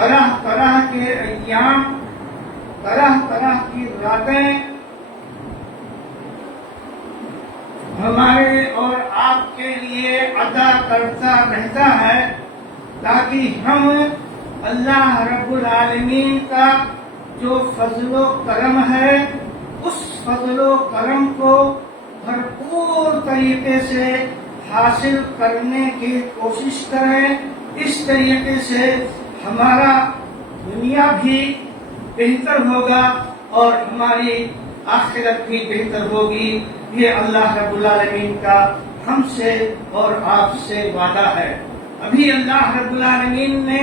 طرح طرح کے ایام، طرح طرح کی راتیں ہمارے اور آپ کے لیے عطا کرتا رہتا ہے، تاکہ ہم اللہ رب العالمین کا جو فضل و کرم ہے اس فضل و کرم کو بھرپور طریقے سے حاصل کرنے کی کوشش کریں۔ اس طریقے سے ہمارا دنیا بھی بہتر ہوگا اور ہماری آخرت بھی بہتر ہوگی۔ یہ اللہ رب العالمین کا ہم سے اور آپ سے وعدہ ہے۔ ابھی اللہ رب العالمین نے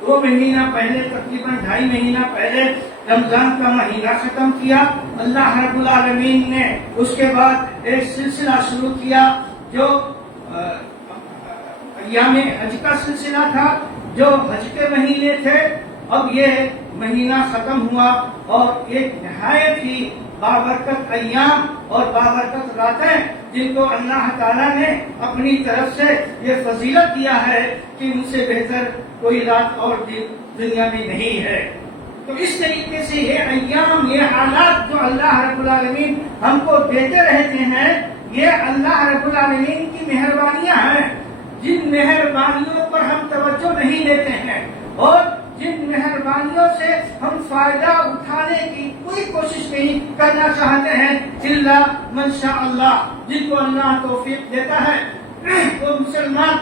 2 مہینہ پہلے، تقریباً 2.5 مہینہ پہلے رمضان کا مہینہ ختم کیا۔ اللہ رب العالمین نے اس کے بعد ایک سلسلہ شروع کیا جو ایام حج کا سلسلہ تھا، جو حج کے مہینے تھے۔ اب یہ مہینہ ختم ہوا اور ایک نہایت ہی بابرکت ایام اور بابرکت راتیں جن کو اللہ تعالیٰ نے اپنی طرف سے یہ فضیلت دیا ہے کہ ان سے بہتر کوئی رات اور دن دنیا میں نہیں ہے۔ تو اس طریقے سے یہ ایام، یہ حالات جو اللہ رب العالمین ہم کو دیتے رہتے ہیں، یہ اللہ رب العالمین کی مہربانیاں ہیں، جن مہربانیوں پر ہم توجہ نہیں دیتے ہیں اور جن مہربانیوں سے ہم فائدہ اٹھانے کی کوئی کوشش نہیں کرنا چاہتے ہیں، الا من شاء اللہ، جن کو اللہ توفیق دیتا ہے وہ مسلمان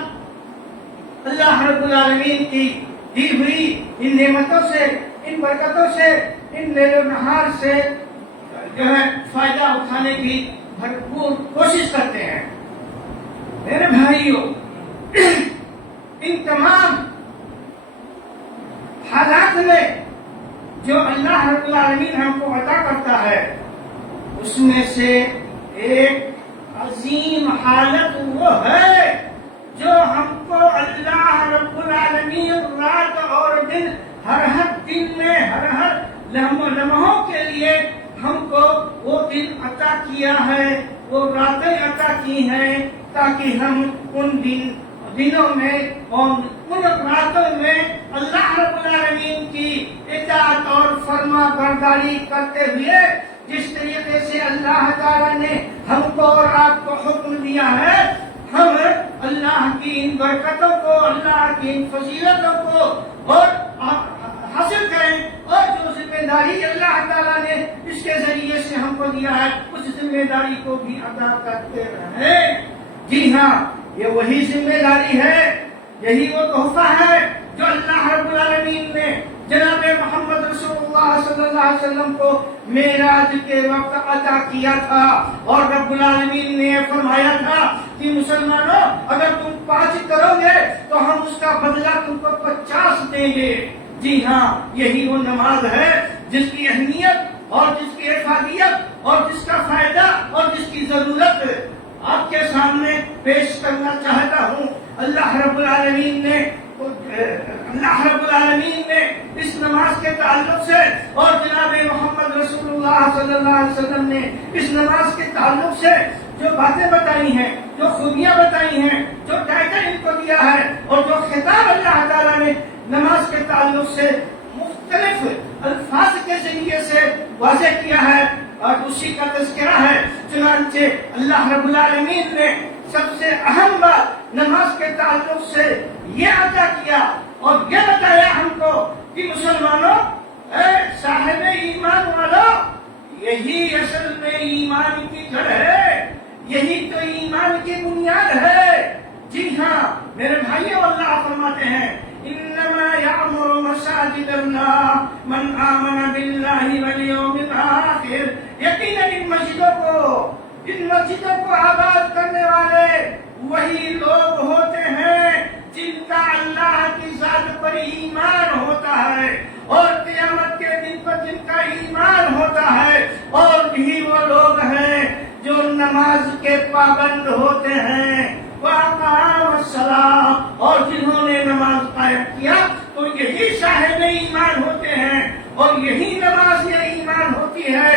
اللہ رب العالمین کی دی ہوئی ان نعمتوں سے، ان برکتوں سے، ان لیل و نہار سے جو ہے فائدہ اٹھانے کی بھرپور کوشش کرتے ہیں۔ میرے بھائیوں، ان تمام حالات میں جو اللہ رب العالمین ہم کو عطا کرتا ہے، اس میں سے ایک عظیم حالت وہ ہے جو ہم کو اللہ رب العالمین رات اور دن، ہر دن میں ہر لمحوں کے لیے ہم کو وہ دن عطا کیا ہے، وہ راتیں عطا کی ہیں، تاکہ ہم ان دنوں میں اور ان راتوں میں اللہ رب العالمین کی اطاعت اور فرما برداری کرتے ہوئے جس طریقے سے اللہ تعالیٰ نے ہم کو اور آپ کو حکم دیا ہے، ہم اللہ کی ان برکتوں کو، اللہ کی ان فضیلتوں کو اور حاصل کریں، اور جو ذمہ داری اللہ تعالیٰ نے اس کے ذریعے سے ہم کو دیا ہے اس ذمہ داری کو بھی ادا کرتے رہیں۔ جی ہاں، یہ وہی ذمہ داری ہے، یہی وہ تحفہ ہے جو اللہ رب العالمین نے جناب محمد رسول اللہ صلی اللہ علیہ وسلم کو معراج کے وقت عطا کیا تھا، اور رب العالمین نے فرمایا تھا کہ مسلمانوں اگر تم 5 کرو گے تو ہم اس کا بدلہ تم کو 50 دیں گے۔ جی ہاں، یہی وہ نماز ہے جس کی اہمیت اور جس کی افادیت اور جس کا فائدہ اور جس کی ضرورت آپ کے سامنے پیش کرنا چاہتا ہوں۔ اللہ رب العالمین نے اس نماز کے تعلق سے اور جناب محمد رسول اللہ صلی اللہ علیہ وسلم نے اس نماز کے تعلق سے جو باتیں بتائی ہیں، جو خوبیاں بتائی ہیں، جو ٹائٹل ان کو دیا ہے اور جو خطاب اللہ تعالیٰ نے نماز کے تعلق سے مختلف الفاظ کے ذریعے سے واضح کیا ہے، اور اسی کا تذکرہ ہے۔ چنانچہ اللہ رب العالمین نے سب سے اہم بات نماز کے تعلق سے یہ عطا کیا اور یہ بتایا ہم کو کہ مسلمانوں، اے صاحب ایمان والو، یہی اصل میں ایمان کی جڑ ہے، یہی تو ایمان کی بنیاد ہے۔ جی ہاں میرے بھائیوں، اللہ فرماتے ہیں انما یعمر مساجد اللہ من آمن باللہ والیوم الآخر، یقیناً ان مسجدوں کو آباد کرنے والے وہی لوگ ہوتے ہیں جن کا اللہ کی ذات پر ایمان ہوتا ہے اور قیامت کے دن پر جن کا ایمان ہوتا ہے، اور بھی وہ لوگ ہیں جو نماز کے پابند ہوتے ہیں، وَأَقَامَ الصَّلَاةَ، اور جنہوں نے نماز قائم کیا، تو یہی صاحب ایمان ہوتے ہیں اور یہی نماز ایمان ہوتی ہے۔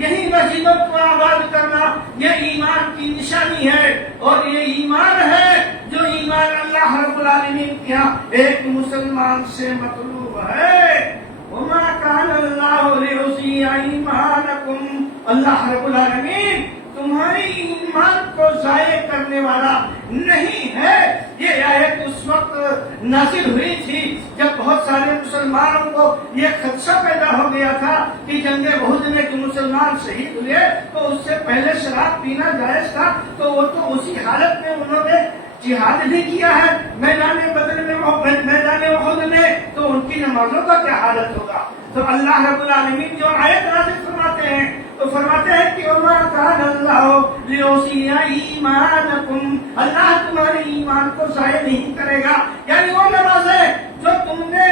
یہی مسجدوں کو آباد کرنا یہ ایمان کی نشانی ہے، اور یہ ایمان ہے جو ایمان اللہ رب العالمین کے یہاں ایک مسلمان سے مطلوب ہے۔ وما كان الله ليضيع ایمانکم، اللہ رب العالمین تمہاری ایمان کو ضائع کرنے والا نہیں ہے۔ یہ آیت اس وقت نازل ہوئی تھی جب بہت سارے مسلمانوں کو یہ خدشہ پیدا ہو گیا تھا کہ جنگ احد میں جو مسلمان شہید ہوئے تو اس سے پہلے شراب پینا جائز تھا، تو وہ تو اسی حالت میں انہوں نے جہاد بھی کیا ہے میدان بدر میں، میدان احد میں، تو ان کی نمازوں کا کیا حالت ہوگا؟ تو اللہ رب العالمین جو آیت نازل فرماتے ہیں تو فرماتے ہیں کہ وما كان الله ليضيع ایمانکم، اللہ تمہارے ایمان کو ضائع نہیں کرے گا۔ یعنی وہ نمازیں جو تم نے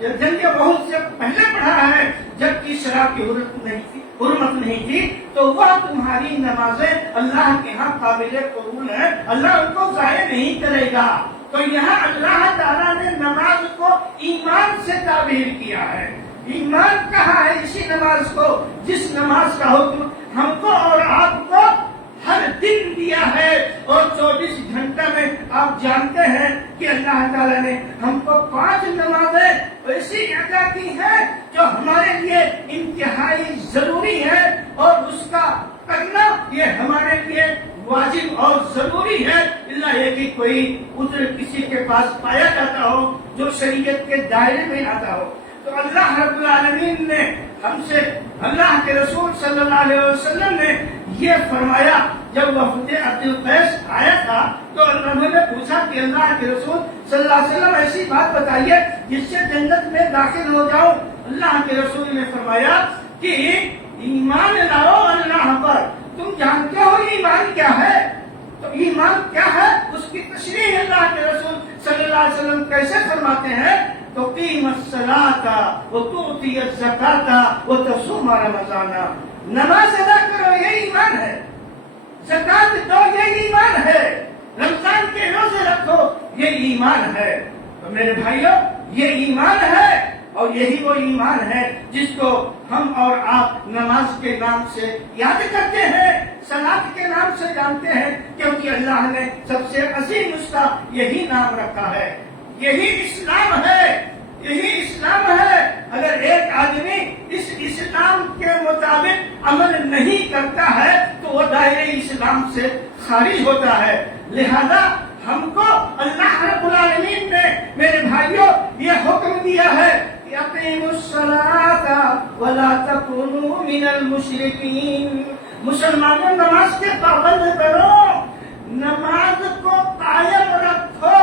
جنگ احد سے پہلے پڑھا ہے جبکہ شراب کی حرمت نہیں تھی، تو وہ تمہاری نمازیں اللہ کے ہاں قابل قبول ہے، اللہ ان کو ضائع نہیں کرے گا۔ تو یہاں اللہ تعالیٰ نے نماز کو ایمان سے تعبیر کیا ہے۔ ایمان کہا ہے اسی نماز کو جس نماز کا حکم ہم کو اور آپ کو ہر دن دیا ہے، اور 24 گھنٹے میں آپ جانتے ہیں کہ اللہ تعالیٰ نے ہم کو 5 نمازیں ایسی ادا کی ہیں جو ہمارے لیے انتہائی ضروری ہے، اور اس کا کرنا یہ ہمارے لیے واجب اور ضروری ہے، اللہ یہ کہ کوئی عذر کسی کے پاس پایا جاتا ہو جو شریعت کے دائرے میں آتا ہو۔ تو اللہ رب العالمین نے ہم سے، اللہ کے رسول صلی اللہ علیہ وسلم نے یہ فرمایا جب وفد عبد القیس آیا تھا تو انہوں نے پوچھا کہ اللہ کے رسول صلی اللہ علیہ وسلم ایسی بات بتائیے جس سے جنت میں داخل ہو جاؤ۔ اللہ کے رسول نے فرمایا کہ ایمان لاؤ اللہ پر۔ تم جانتے ہو ایمان کیا ہے؟ تو ایمان کیا ہے اس کی تشریح اللہ کے رسول صلی اللہ علیہ وسلم کیسے فرماتے ہیں؟ تو تقیم الصلاۃ وتؤتی الزکاۃ وتصوم رمضان، نماز ادا کرو یہ ایمان ہے، زکات دو یہ ایمان ہے، رمضان کے روزے رکھو یہ ایمان ہے۔ تو میرے بھائیوں یہ ایمان ہے، اور یہی وہ ایمان ہے جس کو ہم اور آپ نماز کے نام سے یاد کرتے ہیں، صلاۃ کے نام سے جانتے ہیں، کیونکہ اللہ نے سب سے عظیم اس کا یہی نام رکھا ہے۔ یہی اسلام ہے، یہی اسلام ہے۔ اگر ایک آدمی اس اسلام کے مطابق عمل نہیں کرتا ہے تو وہ دائرے اسلام سے خارج ہوتا ہے۔ لہذا ہم کو اللہ رب العالمین نے میرے بھائیوں یہ حکم دیا ہے کہ اقیموا الصلاۃ ولا تکونوا من المشرکین، مسلمانوں نماز کے پابند کرو، نماز کو قائم رکھو۔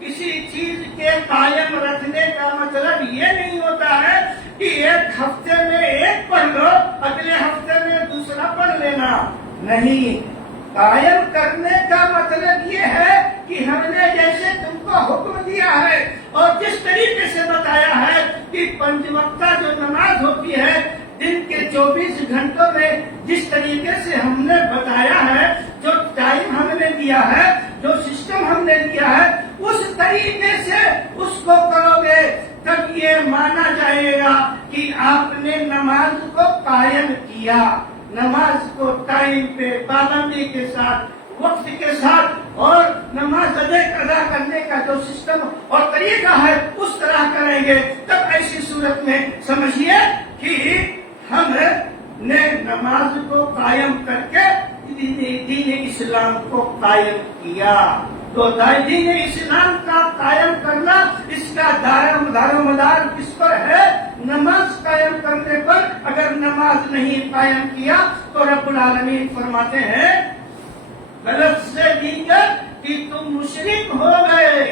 کسی چیز کے قائم رکھنے کا مطلب یہ نہیں ہوتا ہے کہ ایک ہفتے میں ایک پڑھ لو اگلے ہفتے میں دوسرا پڑھ لینا، نہیں۔ قائم کرنے کا مطلب یہ ہے کہ ہم نے جیسے تم کو حکم دیا ہے اور جس طریقے سے بتایا ہے کہ 5 وقتہ جو نماز ہوتی ہے دن کے 24 گھنٹوں میں، جس طریقے سے ہم نے بتایا ہے، جو ٹائم ہم نے دیا ہے، جو سسٹم ہم نے دیا ہے، اس طریقے سے اس کو کرو گے تب یہ مانا جائے گا کہ آپ نے نماز کو قائم کیا، نماز کو ٹائم پہ پابندی کے ساتھ، وقت کے ساتھ، اور نماز ادا کرنے کا جو سسٹم اور طریقہ ہے اس طرح کریں گے، تب ایسی صورت میں سمجھیے کہ ہم نے نماز کو قائم کر کے دین اسلام کو قائم کیا۔ تو دین اسلام کا قائم کرنا، اس کا دار و مدار کس پر ہے؟ نماز قائم کرنے پر۔ اگر نماز نہیں قائم کیا تو رب العالمین فرماتے ہیں غلط سے دیگر کہ تم مشرک ہو گئے۔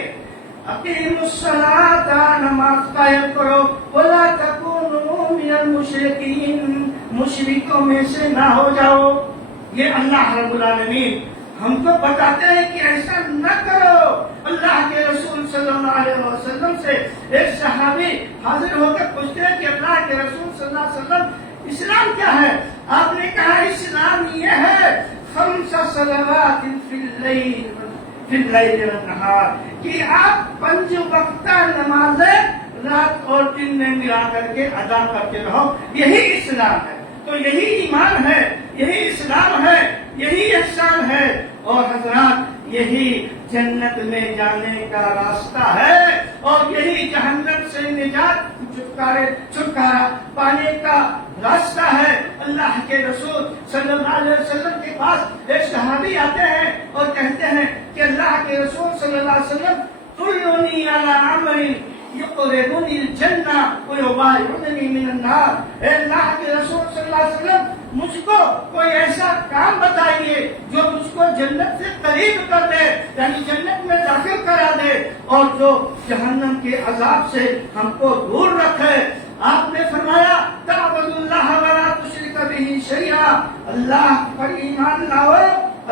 اقیموا الصلاۃ، نماز قائم کرو، ولا تکونوا من المشرکین، مشرکوں میں سے نہ ہو جاؤ۔ یہ اللہ رب العالمین ہم کو بتاتے ہیں کہ ایسا نہ کرو۔ اللہ کے رسول صلی اللہ علیہ وسلم سے ایک صحابی حاضر ہو کر پوچھتے ہیں کہ اللہ کے رسول صلی اللہ علیہ وسلم اسلام کیا ہے؟ آپ نے کہا اسلام یہ ہے 5 صلوات فی اللیل والنہار، کہ آپ 5 وقتہ نمازیں رات اور دن میں ملا کر کے ادا کرتے رہو، یہی اسلام ہے۔ تو یہی ایمان ہے، یہی اسلام ہے، یہی احسان ہے، اور حضرات یہی جنت میں جانے کا راستہ ہے، اور یہی جہنم سے نجات چھٹکارا پانے کا راستہ ہے۔ اللہ کے رسول صلی اللہ علیہ وسلم کے پاس ایک صحابی آتے ہیں اور کہتے ہیں کہ اللہ کے رسول صلی اللہ علیہ وسلم دلونی علی عمل یقربنی الجنہ ویباعدنی من النار، اے اللہ کے رسول صلی اللہ علیہ وسلم مجھ کو کوئی ایسا کام بتائیے جو مجھ کو جنت سے قریب کر دے، یعنی جنت میں داخل کرا دے، اور جو جہنم کے عذاب سے ہم کو دور رکھے۔ آپ نے فرمایا تعبد اللہ ولا تشرک بہ شیئا، اللہ پر ایمان لاؤ،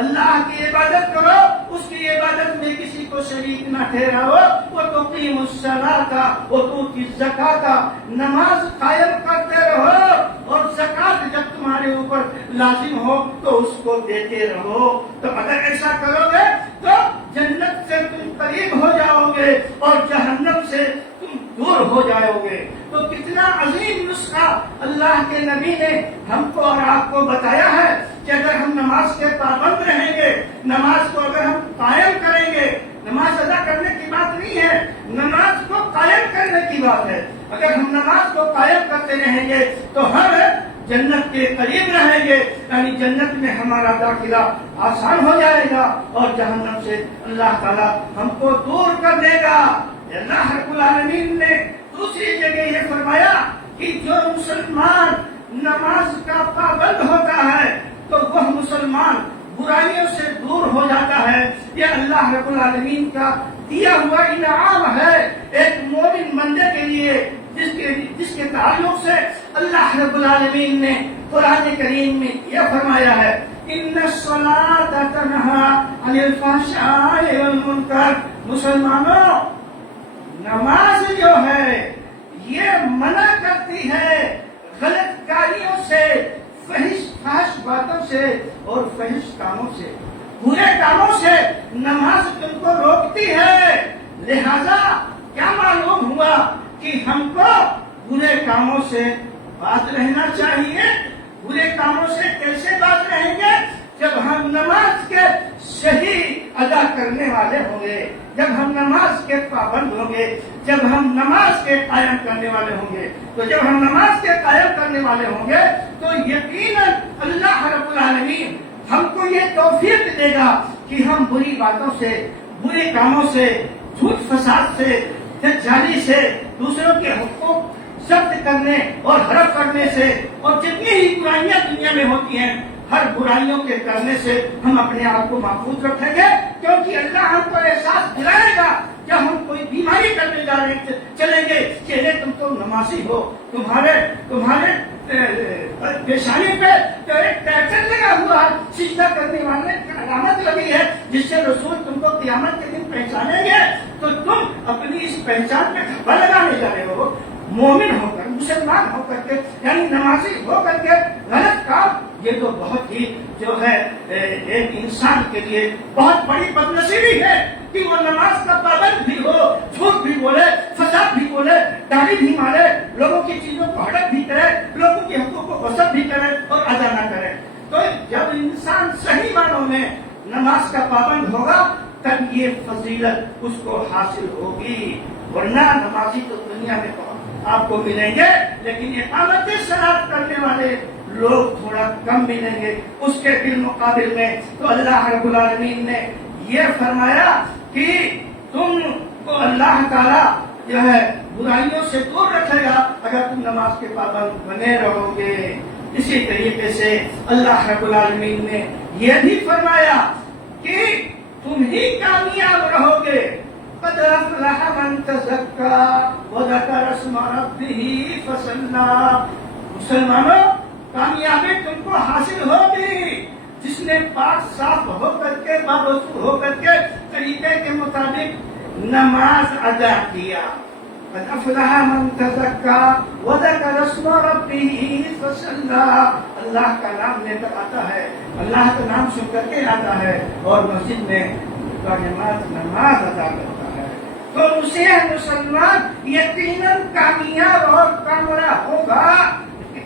اللہ کی عبادت کرو، اس کی عبادت میں کسی کو شریک نہ ٹھہراؤ، وتقیم الصلاۃ وتؤتی الزکاۃ، نماز قائم کرتے رہو، اور زکات جب تمہارے اوپر لازم ہو تو اس کو دیتے رہو۔ تو اگر ایسا کرو گے تو جنت سے تم قریب ہو جاؤ گے اور جہنم سے تم دور ہو جاؤ گے۔ تو کتنا عظیم نسخہ اللہ کے نبی نے ہم کو اور آپ کو بتایا ہے کہ اگر ہم نماز کے پابند رہیں گے، نماز کو اگر ہم قائم کریں گے، نماز ادا کرنے کی بات نہیں ہے، نماز کو قائم کرنے کی بات ہے۔ اگر ہم نماز کو قائم کرتے رہیں گے تو ہم جنت کے قریب رہیں گے، یعنی جنت میں ہمارا داخلہ آسان ہو جائے گا، اور جہنم سے اللہ تعالیٰ ہم کو دور کر دے گا۔ اللہ رب العالمین نے دوسری جگہ یہ فرمایا کہ جو مسلمان نماز کا پابند ہوتا ہے تو وہ مسلمان برائیوں سے دور ہو جاتا ہے۔ یہ اللہ رب العالمین کا دیا ہوا انعام ہے ایک مومن بندے کے لیے، جس کے تعلق سے اللہ رب العالمین نے قرآن کریم میں یہ فرمایا ہے ان الصلاۃ تنہی عن الفحشاء والمنکر، مسلمانوں نماز جو ہے یہ منع کرتی ہے غلط کاریوں سے، فحش باتوں سے اور فحش کاموں سے، برے کاموں سے نماز تم کو روکتی ہے۔ لہذا کیا معلوم ہوا کہ ہم کو برے کاموں سے بات رہنا چاہیے۔ برے کاموں سے کیسے بات رہیں گے؟ جب ہم نماز کے صحیح ادا کرنے والے ہوں گے، جب ہم نماز کے پابند ہوں گے، جب ہم نماز کے قائم کرنے والے ہوں گے، تو جب ہم نماز کے قائم کرنے والے ہوں گے تو یقیناً اللہ رب العالمین ہم کو یہ توفیق دے گا کہ ہم بری باتوں سے، برے کاموں سے، جھوٹ فساد سے، دجالی سے، دوسروں کے حقوق ضبط کرنے اور ہڑپ کرنے سے، اور جتنی ہی برائیاں دنیا میں ہوتی ہیں ہر برائیوں کے کرنے سے ہم اپنے آپ کو محفوظ رکھیں گے، کیونکہ اللہ ہم کو احساس دلائے گا جب ہم کوئی بیماری کرنے چلیں گے کہ تم تو نمازی ہو، تمہارے پیشانی پہ تو ایک ٹیچر لگا ہوا ہے، سجدہ کرنے والے علامت لگی ہے جس سے رسول تم کو قیامت کے دن پہچانیں گے، تو تم اپنی اس پہچان پہ دھبا لگانے جا رہے ہو۔ مومن ہو کر، مسلمان ہو کر کے، یعنی نمازی ہو کر کے غلط کام، یہ تو بہت ہی جو ہے ایک انسان کے لیے بہت بڑی بدنصیبی ہے کہ وہ نماز کا پابند بھی ہو، جھوٹ بھی بولے، فساد بھی بولے، گالی بھی مارے، لوگوں کی چیزوں کو ہڑپ بھی کرے، لوگوں کے حقوق کو غصب بھی کرے اور ادا نہ کرے۔ تو جب انسان صحیح معنوں میں نماز کا پابند ہوگا تب یہ فضیلت اس کو حاصل ہوگی، ورنہ نمازی تو دنیا میں آپ کو ملیں گے لیکن اقامت صلاۃ کرنے والے لوگ تھوڑا کم ملیں گے اس کے بالمقابل میں۔ تو اللہ رب العالمین نے یہ فرمایا کہ تم کو اللہ تعالیٰ جو ہے برائیوں سے دور رکھے گا اگر تم نماز کے پابند بنے رہو گے۔ اسی طریقے سے اللہ رب العالمین نے یہ بھی فرمایا کہ تم ہی کامیاب رہو گے۔ قد افلح من تزکا وذکر اسم ربہ فصلی، مسلمانوں کامیابی تم کو حاصل ہوگی جس نے پاک صاف ہو کر کے، باوضو ہو کر کے طریقے کے مطابق نماز ادا کیا۔ قد افلح من تزکا وذکر اسم ربہ فصلی، اللہ کا نام لے کر آتا ہے، اللہ کا نام سن کر کے آتا ہے اور مسجد میں نماز ادا کرتا ہے، تو اسے مسلمان یقیناً کامیاب اور کامرا ہوگا۔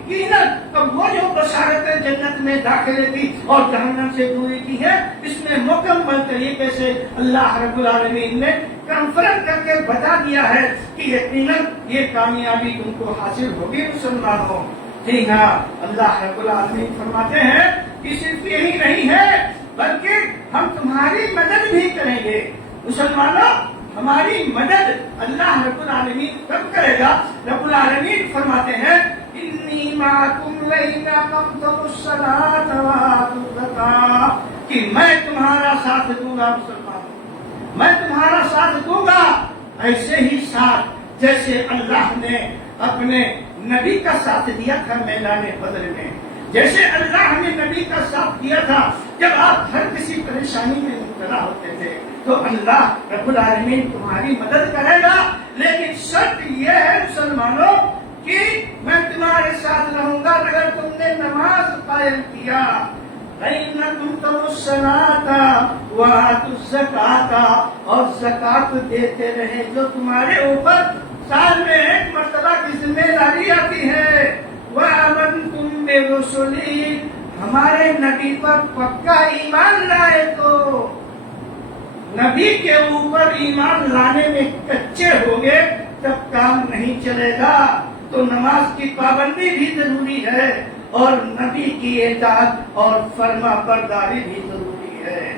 یقیناً اب وہ جو بشارتیں جنت میں داخلے کی اور جہنم سے دوری کی ہے، اس میں مکمل طریقے سے اللہ رب العالمین نے کنفرم کر کے بتا دیا ہے کہ یقیناً یہ کامیابی تم کو حاصل ہوگی مسلمانوں۔ جی ہاں، اللہ رب العالمین فرماتے ہیں کہ صرف یہی نہیں ہے بلکہ ہم تمہاری مدد بھی کریں گے۔ مسلمانوں، ہماری مدد اللہ رب العالمین کب کرے گا؟ رب العالمین فرماتے ہیں انی معکم لئن اقمتم الصلاۃ وآتوا الزکاۃ، کہ میں تمہارا ساتھ دوں گا مسلمانوں، میں تمہارا ساتھ دوں گا ایسے ہی ساتھ جیسے اللہ نے اپنے نبی کا ساتھ دیا تھا میدان بدر میں، جیسے اللہ نے نبی کا ساتھ دیا تھا جب آپ ہر کسی پریشانی میں مبتلا ہوتے تھے، تو اللہ رب العالمین تمہاری مدد کرے گا، لیکن شرط یہ ہے مسلمانوں کہ میں تمہارے ساتھ رہوں گا اگر تم نے نماز قائم کیا۔ فَإِنَّ تُمْ الصَّلَاةَ وَآتُوا الزَّكَاةَ، اور زکات دیتے رہے، جو تمہارے اوپر سال میں ایک مرتبہ کی ذمہ داری آتی ہے۔ وَآمَنْتُمْ بِرُسُلِي، ہمارے نبی پر پکا ایمان لائے تو نبی کے اوپر ایمان لانے میں کچے ہوگے تب کام نہیں چلے گا، تو نماز کی پابندی بھی ضروری ہے اور نبی کی اطاعت اور فرما برداری بھی ضروری ہے۔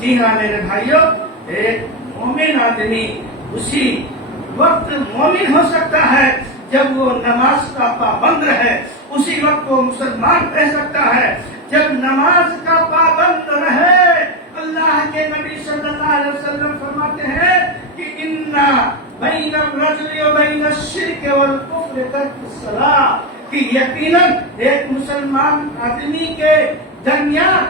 جی ہاں میرے بھائیوں، ایک مومن آدمی اسی وقت مومن ہو سکتا ہے جب وہ نماز کا پابند ہے، اسی وقت وہ مسلمان رہ سکتا ہے جب نماز کا پابند رہے۔ اللہ کے نبی صلی اللہ علیہ وسلم فرماتے ہیں کہ اِنَّ بَيْنَ الرَّجُلِ وَبَيْنَ الشِّرْكِ وَالْكُفْرِ تَرْكُ الصَّلَاةِ، کہ یقیناً ایک مسلمان آدمی کے درمیان،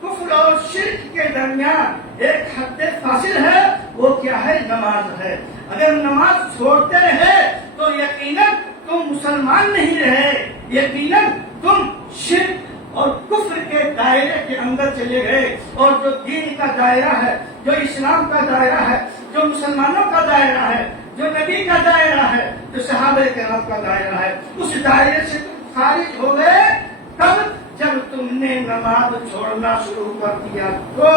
کفر اور شرک کے درمیان ایک حد فاصل ہے، وہ کیا ہے؟ نماز ہے۔ اگر نماز چھوڑتے رہے تو یقیناً تم مسلمان نہیں رہے، یقیناً تم شرک اور کفر کے دائرے کے اندر چلے گئے، اور جو دین کا دائرہ ہے، جو اسلام کا دائرہ ہے، جو مسلمانوں کا دائرہ ہے، جو نبی کا دائرہ ہے، جو صحابہ کرام کا دائرہ ہے، اس دائرے سے تم خارج ہو گئے تب جب تم نے نماز چھوڑنا شروع کر دیا۔ تو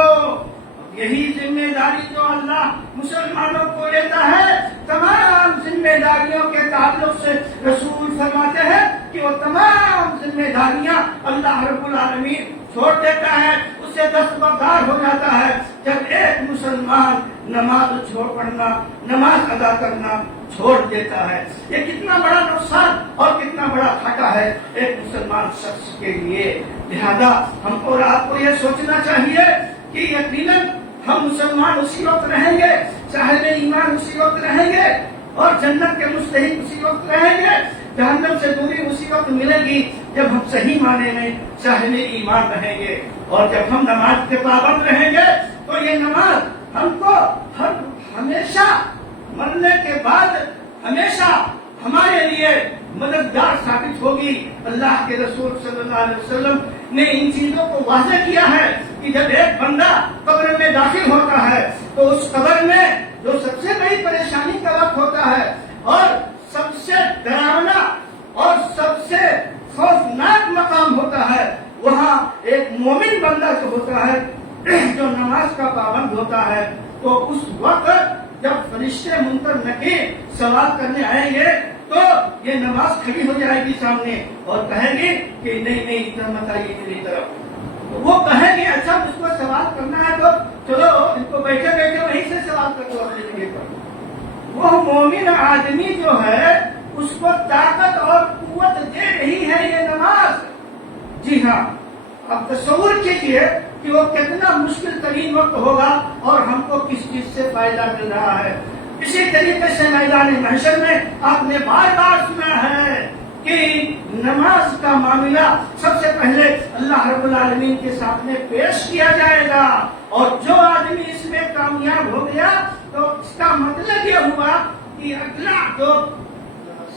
یہی ذمہ داری جو اللہ مسلمانوں کو لیتا ہے، تمام ذمہ داریوں کے تعلق سے رسول فرماتے ہیں کہ وہ تمام ذمہ داریاں اللہ رب العالمین چھوڑ دیتا ہے، اسے دستبردار ہو جاتا ہے جب ایک مسلمان نماز پڑھنا، نماز ادا کرنا چھوڑ دیتا ہے۔ یہ کتنا بڑا نقصان اور کتنا بڑا گھاٹا ہے ایک مسلمان شخص کے لیے۔ لہذا ہم کو اور آپ کو یہ سوچنا چاہیے کہ یقیناً ہم مسلمان اسی وقت رہیں گے، صاحب ایمان اسی وقت رہیں گے، اور جنت کے مستحق اسی وقت رہیں گے، جہنم سے دوری اسی وقت ملے گی جب ہم صحیح معنی میں صاحب ایمان رہیں گے، اور جب ہم نماز کے پابند رہیں گے تو یہ نماز ہم کو ہمیشہ مرنے کے بعد ہمیشہ ہمارے لیے مددگار ثابت ہوگی۔ اللہ کے رسول صلی اللہ علیہ وسلم نے ان چیزوں کو واضح کیا ہے کہ جب ایک بندہ قبر میں داخل ہوتا ہے تو اس قبر میں جو سب سے بڑی پریشانی کا وقت ہوتا ہے اور سب سے ڈراونا اور سب سے خوفناک مقام ہوتا ہے، وہاں ایک مومن بندہ جو ہوتا ہے، جو نماز کا پابند ہوتا ہے، تو اس وقت جب فرشتے منکر نکیر سوال کرنے آئیں گے تو یہ نماز کھڑی ہو جائے گی سامنے اور کہیں گے کہ نہیں ادھر مت آئیے میری طرف۔ وہ کہیں گے اچھا مجھ کو سوال کرنا ہے تو چلو ان کو بیٹھے بیٹھے وہیں سے سوال کر دو اپنی جگہ پر۔ وہ مومن آدمی جو ہے اس کو طاقت اور قوت دے رہی ہے یہ نماز۔ جی ہاں، اب تصور کیجیے کہ وہ کتنا مشکل ترین وقت ہوگا اور ہم کو کس چیز سے فائدہ مل رہا ہے۔ اسی طریقے سے میدان محشر میں آپ نے بار بار سنا ہے کہ نماز کا معاملہ سب سے پہلے اللہ رب العالمین کے سامنے پیش کیا جائے گا، اور جو آدمی اس میں کامیاب ہو گیا تو اس کا مطلب یہ ہوا کہ اگلا جو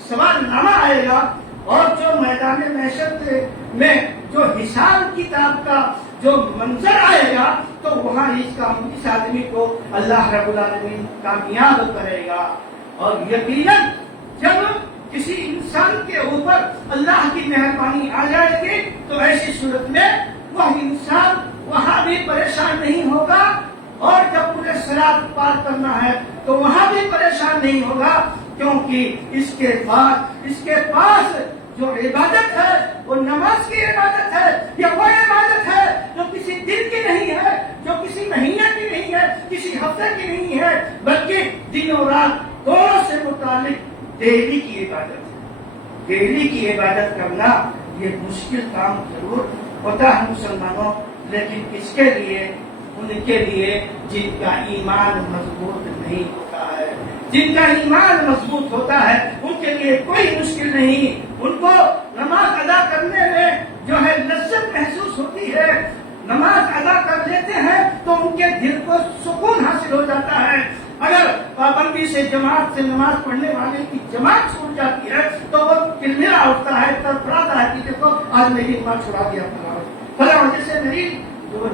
سوال نامہ آئے گا اور جو میدان محشر میں جو حساب کتاب کا جو منظر آئے گا تو وہاں اس آدمی کو اللہ رب العالمین کامیاب کرے گا۔ اور یقیناً جب کسی انسان کے اوپر اللہ کی مہربانی آ جائے گی تو ایسی صورت میں وہ انسان وہاں بھی پریشان نہیں ہوگا، اور جب مجھے صراط پار کرنا ہے تو وہاں بھی پریشان نہیں ہوگا، کیونکہ اس کے پاس جو عبادت ہے وہ نماز کی عبادت ہے، یا وہ عبادت ہے جو کسی دن کی نہیں ہے، جو کسی مہینے کی نہیں ہے، کسی ہفتے کی نہیں ہے، بلکہ دن اور رات دونوں سے متعلق ڈیلی کی عبادت ہے۔ ڈیلی کی عبادت کرنا یہ مشکل کام ضرور ہوتا ہے مسلمانوں، لیکن کس کے لیے؟ ان کے لیے جن کا ایمان مضبوط نہیں ہوتا ہے۔ جن کا ایمان مضبوط ہوتا ہے ان کے لیے کوئی مشکل نہیں، ان کو نماز ادا کرنے میں جو ہے لذت محسوس ہوتی ہے، نماز ادا کر لیتے ہیں تو ان کے دل کو سکون حاصل ہو جاتا ہے۔ اگر پابندی سے جماعت سے نماز پڑھنے والے کی جماعت چھوٹ جاتی ہے تو وہ کلمیا اٹھتا ہے، تڑپڑاتا ہے کہ دیکھو آج میری نماز چھڑا دیا فلاں وجہ سے میری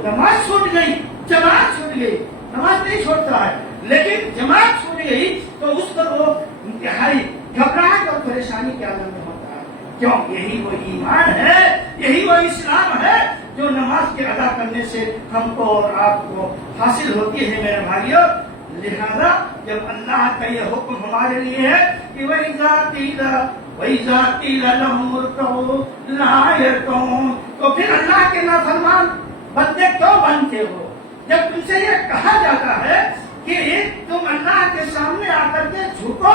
نماز چھوٹ گئی، جماعت چھوٹ گئی۔ نماز نہیں چھوڑتا ہے لیکن جماعت چھوٹ گئی تو اس پر وہ انتہائی گھبراہٹ اور پریشانی کے عالم میں ہوتا ہے، کیوں؟ یہی وہ ایمان ہے، یہی وہ اسلام ہے جو نماز کے ادا کرنے سے ہم کو اور آپ کو حاصل ہوتی ہے میرے بھائیوں۔ لہذا جب اللہ کا یہ حکم ہمارے لیے ہے کہ وَإِذَا قِيلَ لَهُمُ ارْكَعُوا لَا يَرْكَعُونَ، تو پھر اللہ کے نافرمان بندے کیوں بنتے ہو؟ جب تم سے یہ کہا جاتا ہے کہ تم اللہ کے سامنے آ کر کے جھکو،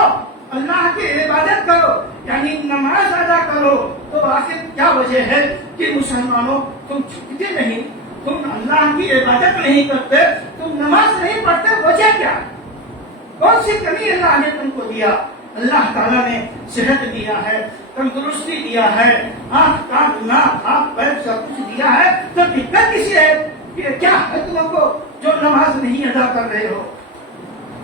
اللہ کی عبادت کرو، یعنی نماز ادا کرو، تو آخر کیا وجہ ہے کہ مسلمانوں تم جھکتے نہیں، تم اللہ کی عبادت نہیں کرتے، تم نماز نہیں پڑھتے، وجہ کیا؟ کون سی کمی اللہ نے تم کو دیا؟ اللہ تعالیٰ نے صحت دیا ہے، تندرستی دیا ہے، آنکھ کان ناک ہاتھ پیر سب کچھ دیا ہے، تو دقت کسی ہے؟ کیا ہے تم کو جو نماز نہیں ادا کر رہے ہو؟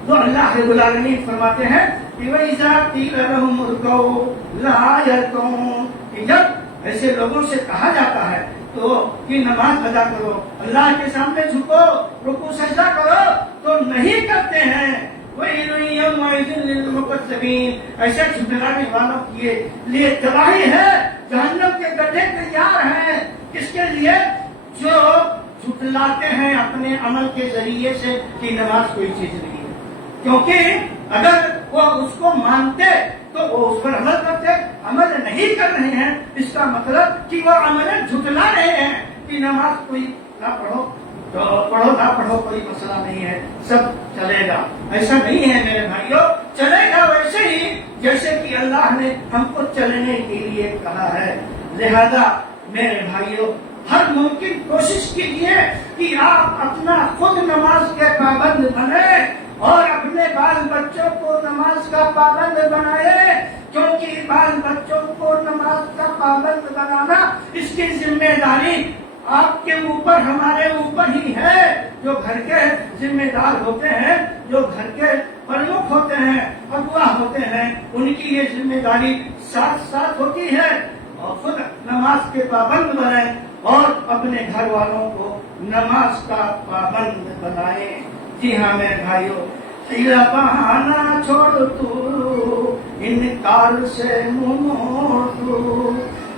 تو اللہ رب العالمین فرماتے ہیں کہ وَإِذَا قِيلَ لَهُمُ ارْكَعُوا لَا يَرْكَعُونَ، کہ جب ایسے لوگوں سے کہا جاتا ہے تو کہ نماز ادا کرو، اللہ کے سامنے جھکو، رکوع سجدہ کرو، تو نہیں کرتے ہیں۔ وَيْلٌ يَوْمَئِذٍ لِّلْمُكَذِّبِينَ، ایسے جھٹلانے والوں کے لیے تباہی ہے، جہنم کے گڈھے تیار ہیں۔ کس کے لیے؟ جو جھٹلاتے ہیں اپنے عمل کے ذریعے سے کہ نماز کوئی چیز نہیں ہے، کیونکہ اگر وہ اس کو مانتے تو وہ اس پر عمل کرتے، عمل نہیں کر رہے ہیں، اس کا مطلب کہ وہ عمل جھٹلا رہے ہیں کہ نماز کوئی نہ پڑھو تو پڑھو نہ پڑھو کوئی مسئلہ نہیں ہے، سب چلے گا۔ ایسا نہیں ہے میرے بھائیوں، چلے گا ویسے ہی جیسے کہ اللہ نے ہم کو چلنے کے لیے کہا ہے۔ لہذا میرے بھائیوں، ہر ممکن کوشش کیجیے کہ آپ اپنا خود نماز کے پابند بنیں اور اپنے بال بچوں کو نماز کا پابند بنائے، کیونکہ بال بچوں کو نماز کا پابند بنانا اس کی ذمہ داری آپ کے اوپر، ہمارے اوپر ہی ہے۔ جو گھر کے ذمہ دار ہوتے ہیں، جو گھر کے پرمکھ ہوتے ہیں، اغوا ہوتے ہیں، ان کی یہ ذمہ داری ساتھ ساتھ ہوتی ہے، اور خود نماز کے پابند بنائیں اور اپنے گھر والوں کو نماز کا پابند بنائیں۔ جی ہاں میرے بھائیوں، تیرا بہانا چھوڑ تو، انکار سے منہ موڑ تو،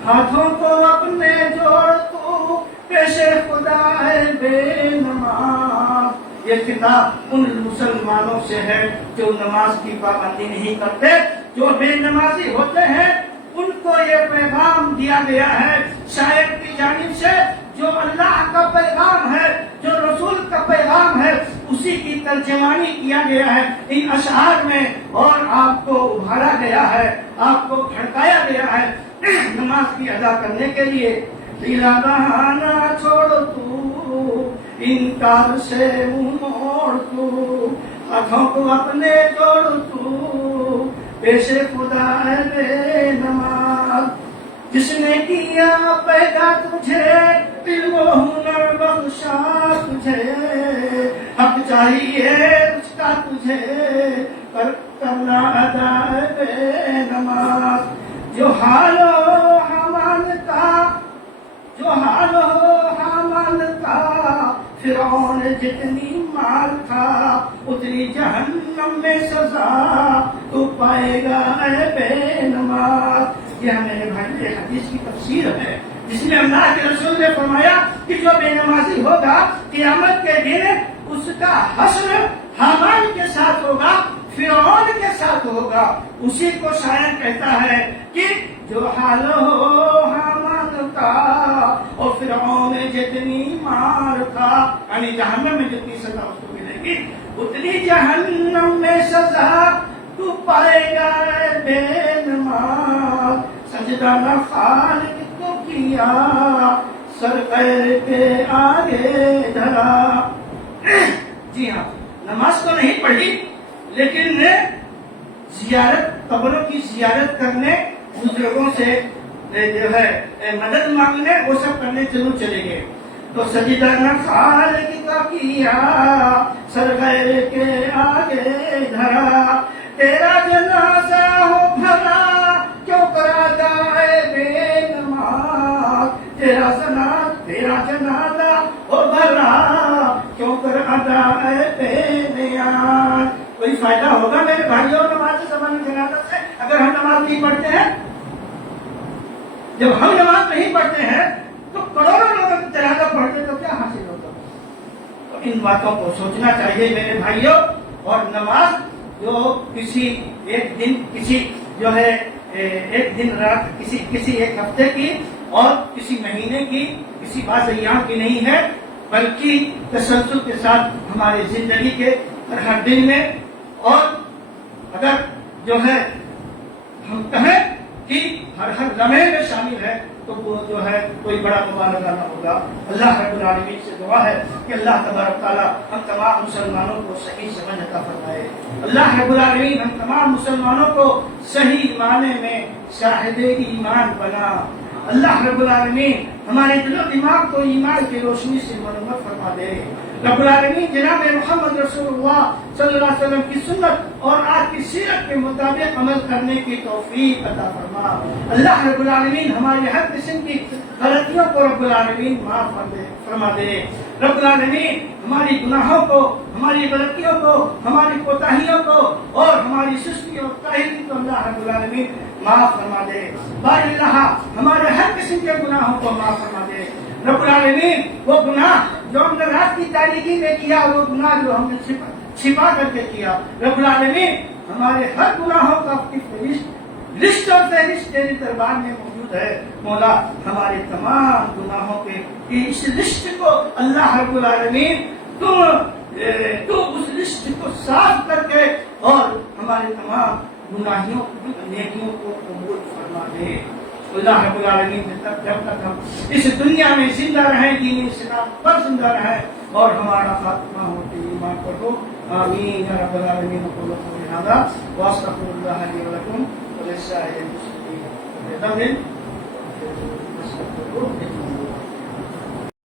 ہاتھوں کو اپنے جوڑ تو، پیش خدا ہے بے نماز۔ یہ خطاب ان مسلمانوں سے ہے جو نماز کی پابندی نہیں کرتے، جو بے نمازی ہوتے ہیں، ان کو یہ پیغام دیا گیا ہے شاعر کی جانب سے، جو اللہ کا پیغام ہے، جو رسول کا پیغام ہے، اسی کی ترجمانی کیا گیا ہے ان اشعار میں، اور آپ کو ابھارا گیا ہے، آپ کو کھڑکایا گیا ہے نماز کی ادا کرنے کے لیے۔ تیرا بہانا چھوڑ تو، انکار سے منہ موڑ تو، ہاتھوں کو اپنے جوڑ تو، پیش خدا ہے بے نماز۔ جس نے کیا پیدا تجھے، علم و ہنر بخشا تجھے، حق چاہیے اس کا تجھے، پر کرنا ادا ہے بے نماز۔ جو حال و حمال کا، جو حال و حمال کا، فرعون جتنی مال تھا، اتنی جہنم جہنم میں سزا تو پائے گا اے بے نماز۔ یہ میرے بھائی یہ حدیث کی تفسیر ہے، جس میں اللہ کے رسول نے فرمایا کہ جو بے نمازی ہوگا قیامت کے دن اس کا حشر حامان کے ساتھ ہوگا، فرعون کے ساتھ ہوگا۔ اسی کو شاعر کہتا ہے کہ جو حال ہو حامان کا اور فرعون جتنی مار کا، یعنی جہنم میں جتنی سزا اس کو ملے گی اتنی جہنم میں سزا تو پائے گا بے نماز۔ سجدہ نہ خالق کو کیا، سر غیر کے آگے دھرا۔ جی ہاں، نماز تو نہیں پڑھی لیکن زیارت، قبروں کی زیارت کرنے، بزرگوں سے جو ہے مدد مانگنے، وہ سب کرنے ضرور چلے گئے۔ تو سجدہ نہ خالق کا کیا، سر غیر کے آگے دھرا، تیرا جنازہ ہو بھلا کیوں کرا جائے بے نماز، تیرا جنازہ ہو بھلا کیوں کرا جائے بے نیاز۔ کوئی فائدہ ہوگا میرے بھائیوں نماز زبان جنازہ سے اگر ہم نماز نہیں پڑھتے ہیں؟ جب ہم نماز نہیں پڑھتے ہیں تو کروڑوں لوگوں کی جنازہ پڑھتے تو کیا حاصل ہوگا؟ تو ان باتوں کو سوچنا چاہیے میرے بھائیوں۔ اور نماز جو کسی ایک دن، کسی جو ہے ایک دن رات، کسی ایک ہفتے کی اور کسی مہینے کی، کسی بعض ایام کی نہیں ہے، بلکہ تسلسل کے ساتھ ہماری زندگی کے ہر دن میں، اور اگر جو ہے ہم کہیں کہ ہر لمحے میں شامل ہے تو وہ جو ہے کوئی بڑا مبالغہ نہ ہوگا۔ اللہ رب العالمین سے دعا ہے کہ اللہ تبارک تعالیٰ ہم تمام مسلمانوں کو صحیح سمجھ عطا فرمائے۔ اللہ رب العالمین ہم تمام مسلمانوں کو صحیح معنی میں صاحب ایمان بنا۔ اللہ رب العالمین ہمارے دل و دماغ کو ایمان کی روشنی سے منور فرما دے۔ رب العالمین جناب محمد رسول اللہ صلی اللہ علیہ وسلم کی سنت اور آپ کی سیرت کے مطابق عمل کرنے کی توفیق عطا فرما۔ اللہ رب العالمین ہماری ہر قسم کی غلطیوں کو رب العالمین معاف فرما دے۔ رب العالمین ہماری گناہوں کو، ہماری غلطیوں کو، ہماری کوتاہیوں کو اور ہماری سستی اور کاہلی کو اللہ رب العالمین معاف فرما دے۔ باری اللہ ہمارے ہر قسم کے گناہوں کو معاف فرما دے۔ رب العالمین وہ گناہ جو ہم نے رات کی تاریکی میں کیا، وہ گناہ جو ہم نے چھپا کر کے کیا، رب العالمین ہمارے ہر گناہوں کا اپنی لسٹ اور فہرست تیری دربار میں موجود ہے۔ مولا ہمارے تمام گناہوں کے اس لسٹ کو اللہ رب العالمین تو اس لسٹ کو صاف کر کے اور ہمارے تمام گناہیوں نیکیوں کو قبول فرما دے۔ اللہ رب العالمین جب تک ہم اس دنیا میں زندہ رہیں، دین اسلام پر زندہ رہیں اور ہمارا خاتمہ ہوتے ایمان پر ہو۔ آمین یا رب العالمین۔ اقول قولی ھذا واستغفر اللہ لی ولکم ولسائر المسلمین۔